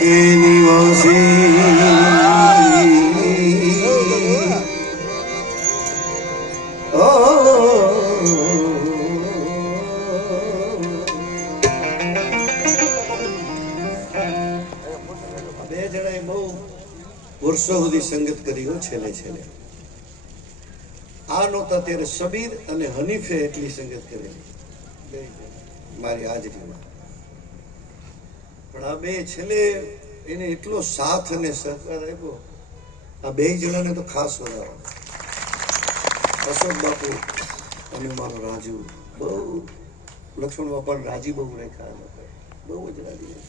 કે નિવાસી બે જણાએ બહુ વર્ષો સુધી સંગત કરી છેલ્લે છેલ્લે. આ નહોતા ત્યારે સબીર અને હનીફે એટલી સંગત કરેલી. મારી હાજરીમાં. પણ આ બે છેલ્લે એને એટલો સાથ અને સહકાર આપ્યો, આ બે જણાને તો ખાસ વધારો અશોક બાપુ અને મારો રાજુ, બહુ લક્ષ્મણ બાપા રાજી બહુ રેખા આ બહુ જ રાજી.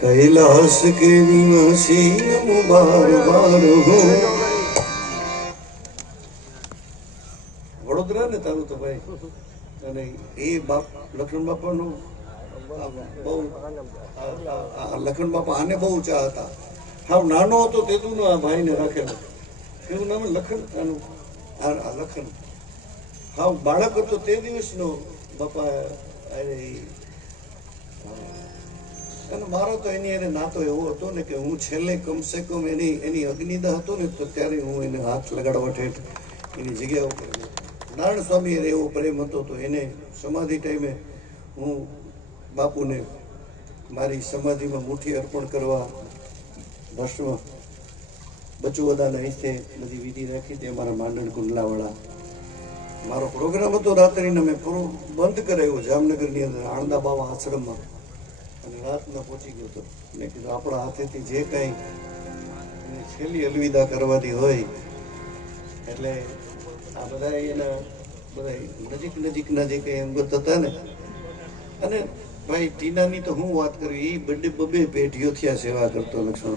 કૈલાસ કે નિવાસી બાર બાર વડોદરા ને તારું તો ભાઈ. અને એ બાપ, લખન બાપાનું બહુ લખન બાપા આને બહુ ચા હતા હાવ નાનો હતો તે તું આ ભાઈને રાખેલો એવું નામ લખન, આનું, આ લખન હાવ બાળક હતો તે દિવસનો બાપા અરે અને મારો તો એની એને નાતો એવો હતો ને કે હું છેલ્લે કમસે કમ એની એની અગ્નિદા હતો ને તો ત્યારે હું એને હાથ લગાડવા ઠેઠ એની જગ્યા ઉપર. નારાયણ સ્વામી એવો પ્રેમ હતો તો એને સમાધિ ટાઈમે હું બાપુને મારી સમાધિમાં મુઠ્ઠી અર્પણ કરવા ભસ્મ બચુવદાના હિસ્સે બધી વિધિ રાખી તે અમારા માંડણ કુંડલાવાળા મારો પ્રોગ્રામ હતો રાત્રિને મેં પૂરો બંધ કરાવ્યો જામનગરની અંદર આણંદા બાવા આશ્રમમાં. અને રાતના પહોંચી ગયો હતો મેં કીધું આપણા હાથેથી જે કાંઈ છેલ્લી અલવિદા કરવાની હોય, એટલે આ બધા એના બધા નજીક નજીકના જે કંઈ અંગત હતા ને. અને ભાઈ ટીનાની તો હું વાત કરું એ બબે પેઢીઓ થયા સેવા કરતો લક્ષ્મણ.